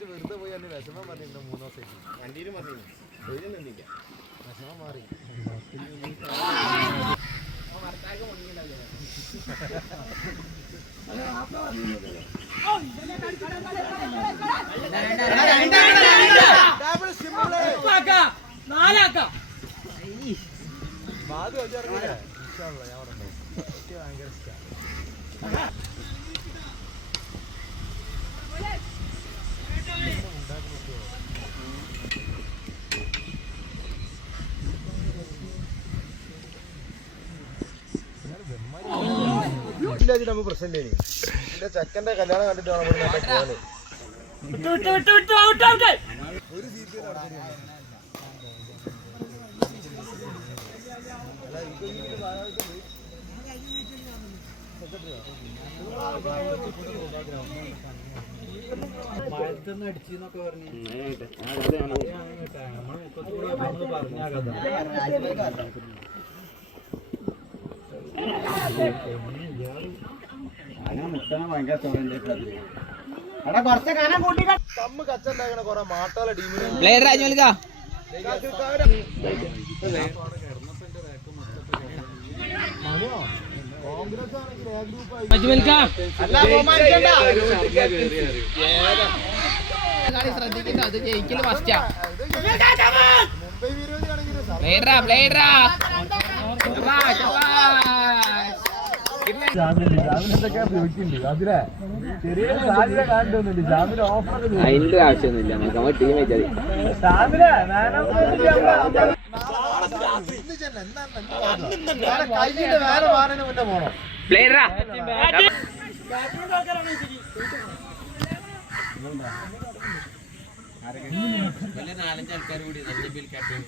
വെറുതെ പോയി അന്ന് വിഷമം പറഞ്ഞിരുന്നു 3 ദിവസമായിട്ട് വണ്ടിയിലും പറഞ്ഞിരുന്നു വിഷമം മാറി ബാധ ഭയങ്കര ഇഷ്ടമാണ് നമുക്ക് പ്രശ്നമില്ലേ എന്റെ ചെക്കന്റെ കല്യാണം കണ്ടിട്ട് ഒരു സീറ്റ് മഴത്തൊന്നും അടിച്ചെന്നൊക്കെ പറഞ്ഞു തമ്മ് കച്ചുണ്ടാക്കണ കൊറേ മാട്ടാള ടീമിന് കോൺഗ്രസ് ശ്രദ്ധിക്കുന്നു അത് ജയിക്കല് ഫസ്റ്റാ മുംബൈ വിരോധിയാണെങ്കിൽ അതിലെ ചെറിയ സാധ്യത കാണുന്നുണ്ട് ജാമ്യം ഓഫർ അതിന്റെ ആവശ്യമൊന്നുമില്ല നമുക്ക് ടീം വെച്ചാൽ കൈയുടെ വേറെ മാറിന് മുന്നേ പോണോ പ്ലേയറാ നാലഞ്ച് ആൾക്കാർ കൂടി ക്യാപ്റ്റൻ